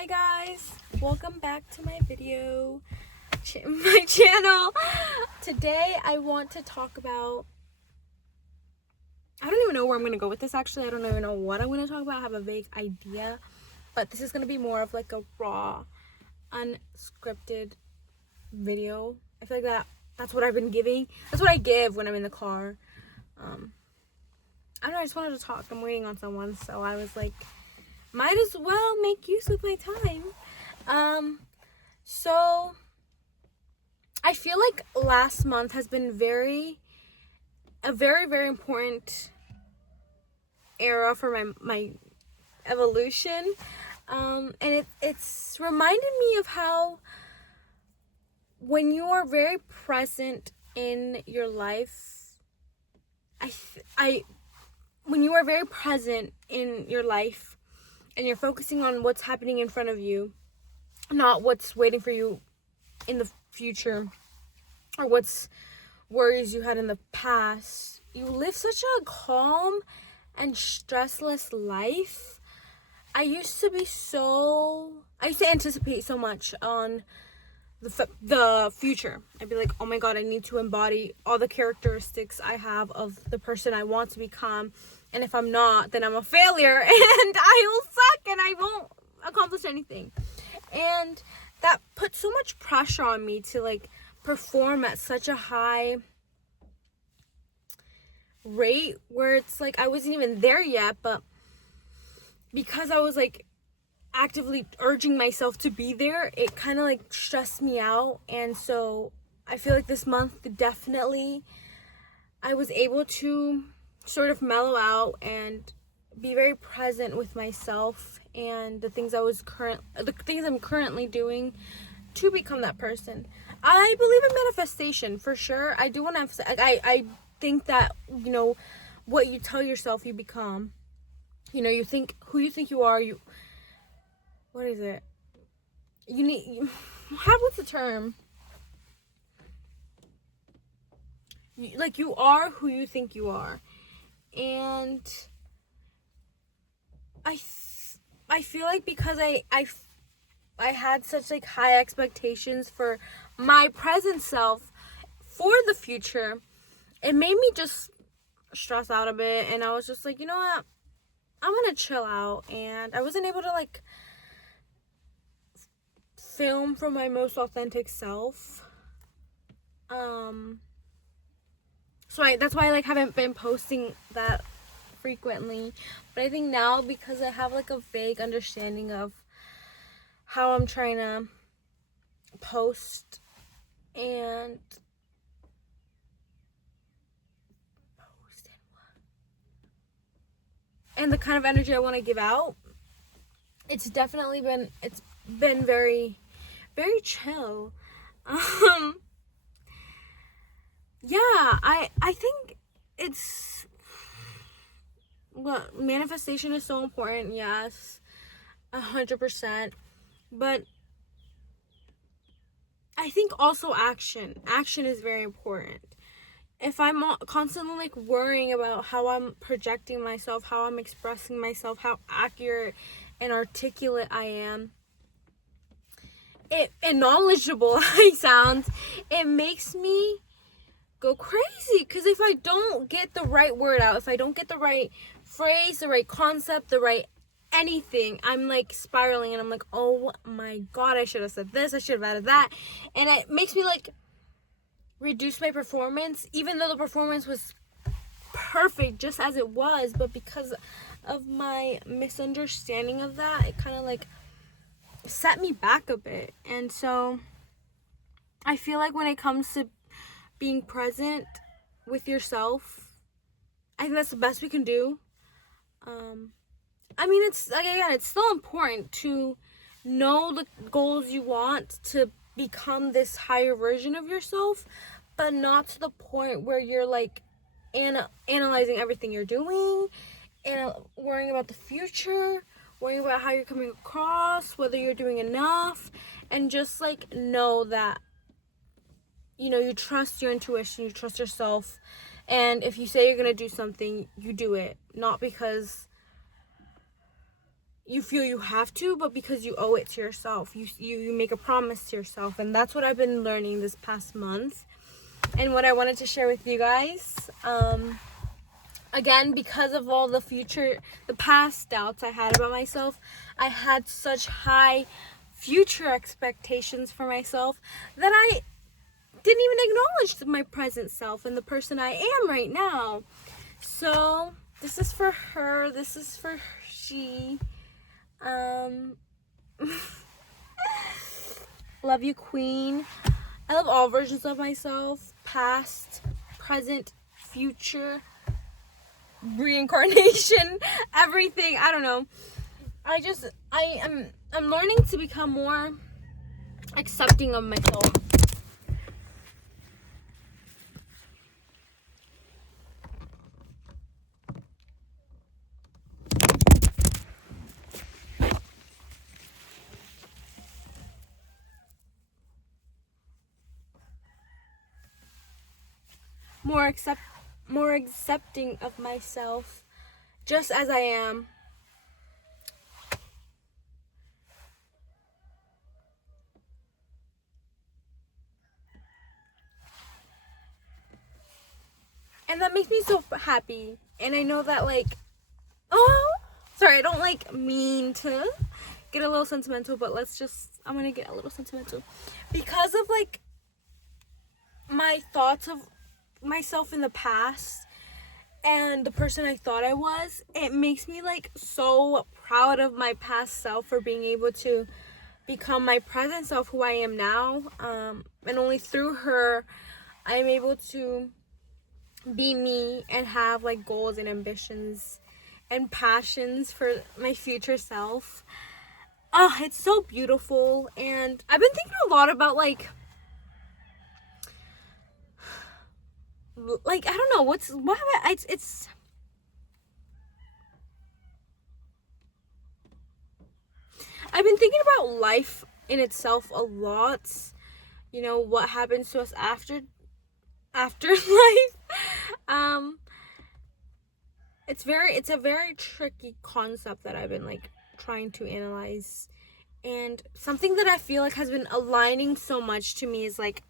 Hi guys, welcome back to my video, my channel. Today I want to talk about, I don't even know where I'm going to go with this actually. I don't even know what I'm going to talk about. I have a vague idea, but this is going to be more of like a raw, unscripted video. I feel like that's what I've been giving. That's what I give when I'm in the car. I don't know, I just wanted to talk. I'm waiting on someone, so I was like, might as well make use of my time. So I feel like last month has been a very important era for my evolution. And it's reminded me of how when you are very present in your life, when you are very present in your life and you're focusing on what's happening in front of you, not what's waiting for you in the future or what's worries you had in the past, you live such a calm and stressless life. I used to anticipate so much on the future. I'd be like, oh my god, I need to embody all the characteristics I have of the person I want to become, and if I'm not, then I'm a failure and I will suck and I won't accomplish anything. And that put so much pressure on me to like perform at such a high rate where it's like I wasn't even there yet, but because I was like actively urging myself to be there, it kind of like stressed me out. And so I feel like this month definitely I was able to sort of mellow out and be very present with myself and the things I'm currently doing to become that person. I believe in manifestation for sure. I do want to emphasize, I think that, you know, what you tell yourself you become. You know, you think who you think you are, what is it? What's the term? You are who you think you are. And I feel like because I had such like high expectations for my present self for the future, it made me just stress out a bit. And I was just like, you know what? I'm gonna chill out. And I wasn't able to like film from my most authentic self. So that's why I like haven't been posting that frequently. But I think now, because I have like a vague understanding of how I'm trying to post and the kind of energy I want to give out, it's been very, very chill. Yeah, I think it's, well, manifestation is so important, yes, 100%, but I think also action is very important. If I'm constantly like worrying about how I'm projecting myself, how I'm expressing myself, how accurate and articulate I am, and knowledgeable I sound, it makes me go crazy. Because if I don't get the right word out, if I don't get the right phrase, the right concept, the right anything, I'm like spiraling and I'm like, oh my god, I should have said this, I should have added that. And it makes me like reduce my performance, even though the performance was perfect just as it was. But because of my misunderstanding of that, it kind of like set me back a bit. And so I feel like when it comes to being present with yourself, I think that's the best we can do. I mean, it's like, again, it's still important to know the goals you want to become this higher version of yourself, but not to the point where you're like analyzing everything you're doing and worrying about the future, worrying about how you're coming across, whether you're doing enough. And just like know that, you know, you trust your intuition, you trust yourself, and if you say you're gonna do something, you do it, not because you feel you have to, but because you owe it to yourself. You make a promise to yourself. And that's what I've been learning this past month. And what I wanted to share with you guys. Again, because of all the past doubts I had about myself, I had such high future expectations for myself that I didn't even acknowledge my present self and the person I am right now. So this is for her. This is for she. Love you, queen. I love all versions of myself. Past, present, future, reincarnation, everything. I don't know. I'm learning to become more accepting of myself. More accepting of myself just as I am. And that makes me so happy. And I know that, like, sorry, I don't like mean to get a little sentimental, but I'm gonna get a little sentimental because of like my thoughts of myself in the past and the person I thought I was. It makes me like so proud of my past self for being able to become my present self, who I am now, and only through her I'm able to be me and have like goals and ambitions and passions for my future self. It's so beautiful. And I've been thinking a lot about like I don't know it's I've been thinking about life in itself a lot. You know, what happens to us after life. It's a very tricky concept that I've been like trying to analyze. And something that I feel like has been aligning so much to me is like,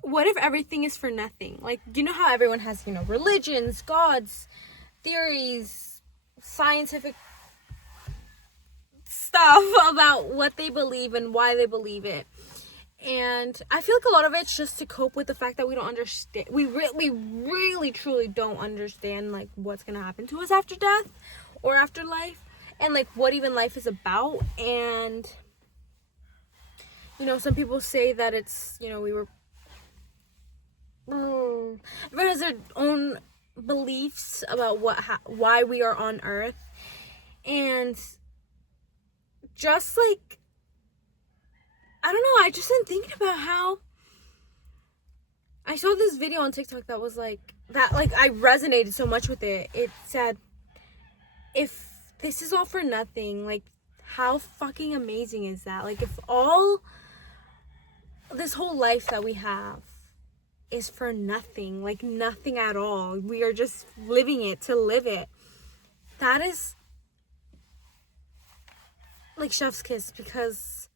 what if everything is for nothing? Like, you know how everyone has, you know, religions, gods, theories, scientific stuff about what they believe and why they believe it. And I feel like a lot of it's just to cope with the fact that we don't understand. We really, truly don't understand like what's gonna happen to us after death or after life, and like what even life is about. And you know, some people say that it's, you know, everyone has their own beliefs about why we are on Earth, and just like, I don't know, I just been thinking about how I saw this video on TikTok that was like, that like I resonated so much with it. It said, if this is all for nothing, like how fucking amazing is that? Like if all this whole life that we have is for nothing, like nothing at all, we are just living it to live it, that is like chef's kiss. Because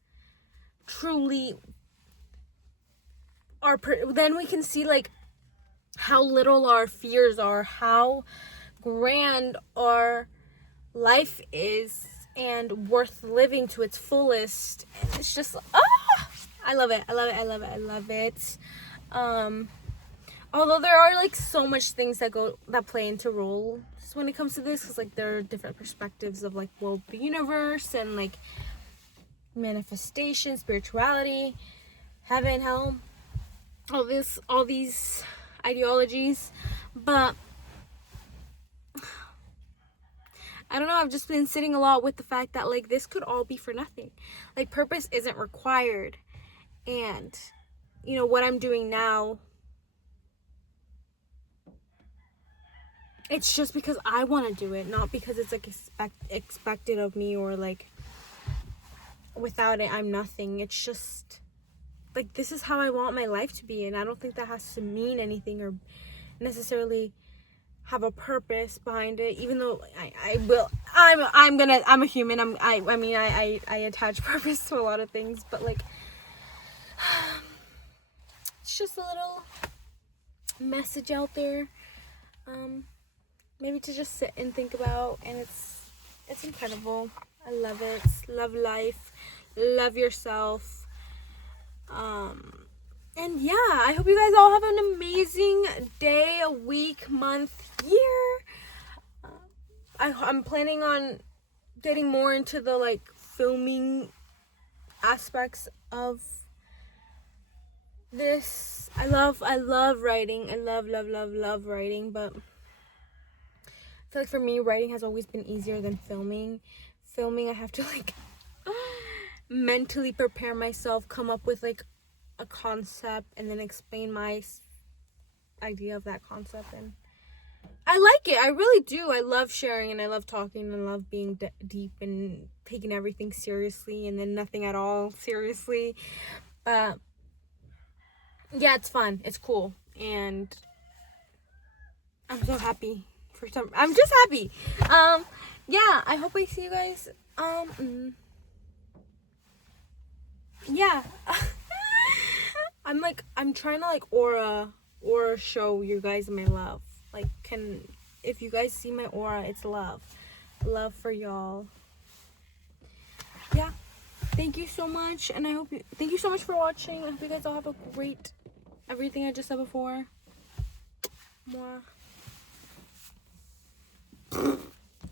truly then we can see like how little our fears are, how grand our life is, and worth living to its fullest. And it's just I love it. Although there are like so much things that play into roles when it comes to this, because like there are different perspectives of like, well, the universe and like manifestation, spirituality, heaven, hell, all these ideologies. But I don't know, I've just been sitting a lot with the fact that like this could all be for nothing. Like purpose isn't required. And you know what I'm doing now, it's just because I want to do it, not because it's like expected of me, or like without it I'm nothing. It's just like, this is how I want my life to be, and I don't think that has to mean anything or necessarily have a purpose behind it, even though I'm a human. I attach purpose to a lot of things, but like it's just a little message out there, maybe to just sit and think about, and it's incredible. I love it. Love life, love yourself, and yeah, I hope you guys all have an amazing day, a week, month, year. I'm planning on getting more into the like filming aspects of this. I love writing. I love writing, but I feel like for me, writing has always been easier than filming. Filming, I have to like mentally prepare myself, come up with like a concept, and then explain my idea of that concept. And I like it. I really do. I love sharing, and I love talking, and I love being deep and taking everything seriously and then nothing at all seriously. Yeah, it's fun. It's cool. And I'm so happy I'm just happy. Yeah, I hope I see you guys. Yeah. I'm trying to like aura show you guys my love. Like, if you guys see my aura, it's love for y'all. Yeah, thank you so much, and thank you so much for watching. I hope you guys all have a great everything I just said before. Mwah.